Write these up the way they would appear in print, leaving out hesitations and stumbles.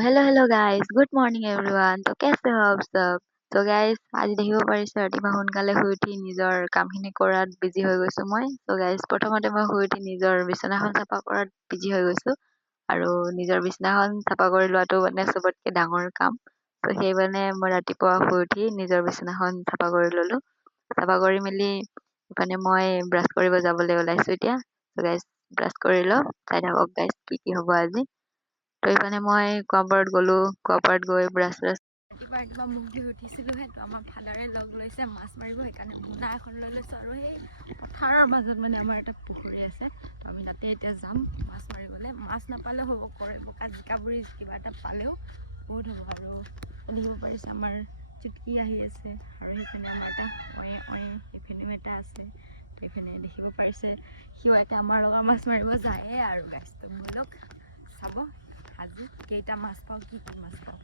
Hello guys, good morning everyone. तो कैसे हो आप सब? तो गाइस আজি দেখিব পাৰিছে ৰাতিপুৱা সোনকালে শুই উঠি নিজৰ কামখিনি কৰাত বিজি হৈ গৈছো মই। তো গাইস প্ৰথমতে মই শুই উঠি নিজৰ বিছনাখন চাফা কৰাত বিজি হৈ গৈছো আৰু নিজৰ বিছনাখন চাফা কৰি লোৱাটো মানে সবতকে ডাঙৰ কাম। তো সেই মানে মই ৰাতিপুৱা শুই উঠি নিজৰ বিছনাখন চাফা কৰি ললো। চাফা কৰি মেলি মানে মই ব্ৰাছ কৰিব যাবলৈ ওলাইছো এতিয়া। তো গাইস ব্ৰাছ কৰি লো, চাই থাকক গাইস কি হ'ব আজি। তো এইফালে মই কুৱাপাৰত গ'লো, কুৱাপাৰত গৈ ব্ৰাছ ৰাতিপুৱা মুখ ধুই উঠিছিলোহে। তো আমাৰ ফাদাৰে লগ লৈছে মাছ মাৰিব, সেইকাৰণে মোনা এখন লৈ লৈছোঁ আৰু সেই পথাৰৰ মাজত মানে আমাৰ এটা পুখুৰী আছে। আমি তাতে এতিয়া যাম মাছ মাৰিবলৈ। মাছ নাপালেও হ'ব, কৰে পকা জিকাবুৰি কিবা এটা পালেও বহুত হ'ব। আৰু দেখিব পাৰিছে আমাৰ চুটকি আহি আছে আৰু সেইফালে আমাৰ এটা সেইফালেও এটা আছে। তো এইফালে দেখিব পাৰিছে সিও এতিয়া আমাৰ লগত মাছ মাৰিব যায়ে আৰু গাইছ। তো ব'লক চাব আজি কেইটা মাছ পাওঁ, কি মাছ পাওঁ।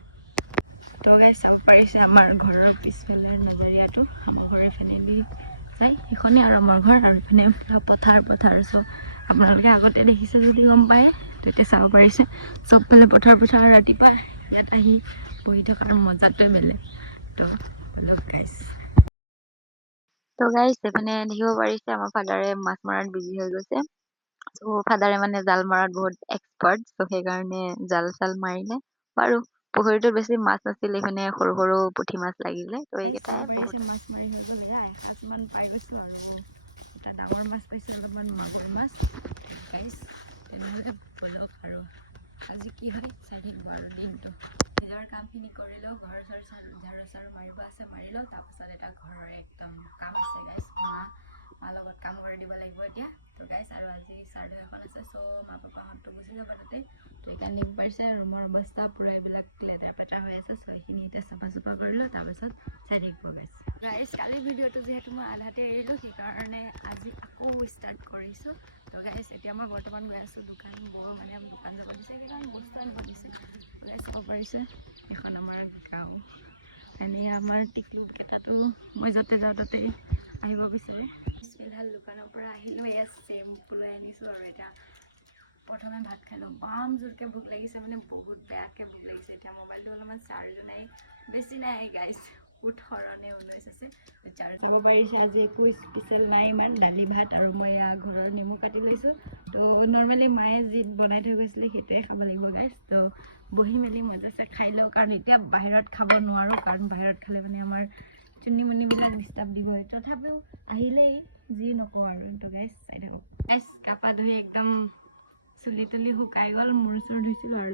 তো গাইছ চাব পাৰিছে আমাৰ ঘৰৰ পিছফালে নাজৰীয়াটো, আমাৰ ঘৰ এফালেদি যায় সেইখনেই আৰু আমাৰ ঘৰ। আৰু এইফালে পথাৰ চব আপোনালোকে আগতে দেখিছে যদি গম পায়। তো এতিয়া চাব পাৰিছে চবফালে পথাৰ ৰাতিপুৱা ইয়াত আহি বহি থকাৰ মজাটোৱে বেলেগ। তো গাইছ এইপিনে দেখিব পাৰিছে আমাৰ ফাদাৰে মাছ মৰাত বিজি হৈ গৈছে। তো ফাদাৰে মানে জাল মৰাত বহুত এক্সপাৰ্ট। তো সেইকাৰণে জাল চাল মাৰিলে বাৰু। পুখুৰীটোত বেছি মাছ নাছিল, এইপিনে সৰু সৰু পুঠি মাছ লাগিলে। তো এইকেইটাই বহুত মাছ মাৰি হৈ গ'ল। এসাঁজমান পাই গৈছোঁ আৰু এটা ডাঙৰ মাছ পাইছোঁ, অলপমান মাগুৰ মাছ। গাইছ তেনেহ'লে ব'লক আৰু আজি কি হয় চাই থাকিব আৰু দিনটো। নিজৰ কামখিনি কৰিলেও ঘৰ ঝাৰু চাৰু মাৰিব আছে মাৰি লওঁ। তাৰপাছত এটা ঘৰৰ একদম কাম আছে গাইছ, মা লগত কাম কৰি দিব লাগিব এতিয়া। তো গাইছ আৰু আজি চাৰ্ভে এখন আছে, চ' মা পাপাহঁতো গুচি যাব তাতে। তো সেইকাৰণে দেখিব পাৰিছে ৰুমৰ অৱস্থা পূৰা এইবিলাক লেতেৰা পেতেৰা হৈ আছে। চ' এইখিনি এতিয়া চাফা কৰিলোঁ, তাৰপাছত চাই থাকিব গাইছ। কালি ভিডিঅ'টো যিহেতু মই আধাতে এৰিলোঁ, সেইকাৰণে আজি আকৌ ষ্টাৰ্ট কৰিছোঁ। তো গাইছ এতিয়া মই বৰ্তমান গৈ আছোঁ দোকান মানে দোকান যাব দিছে, সেইকাৰণে বস্তু আনিব দিছে। গাইছ চাব পাৰিছে এখন আমাৰ গাঁও, এনেই আমাৰ টিকলুকেইটাতো মই যাতে যাওঁ তাতে আহিব বিচাৰে। ফিলহাল দোকানৰ পৰা আহিলোঁ, এয়া চেম্পু লৈ আনিছোঁ। আৰু এতিয়া প্ৰথমে ভাত খালোঁ, বাম জোৰকৈ ভোক লাগিছে, মানে বহুত বেয়াকৈ ভোক লাগিছে। এতিয়া মোবাইলটো অলপমান চাৰ্জো নাই, বেছি নাই গাইছ 18 নে 19 আছে। চাৰ্জ চাব পাৰিছে আজি একো স্পেচিয়েল নাই ইমান, দালি ভাত আৰু মই ঘৰৰ নেমু কাটি লৈছোঁ। তো নৰ্মেলি মায়ে যি বনাই থৈ গৈছিলে সেইটোৱে খাব লাগিব গাইছ। তো বহি মেলি মজাছে খাই লওঁ, কাৰণ এতিয়া বাহিৰত খাব নোৱাৰোঁ, কাৰণ বাহিৰত খালে মানে আমাৰ চুন্নিমুন্নিবিলাক ডিষ্টাৰ্ব দিব হয়। তথাপিও আহিলেই যি নকওঁ আৰু। তো গাইছ চাই থাকক। গাইছ গা পা ধুই একদম চুলি তুলি শুকাই গ'ল, মূৰ চুৰ ধুইছিলোঁ আৰু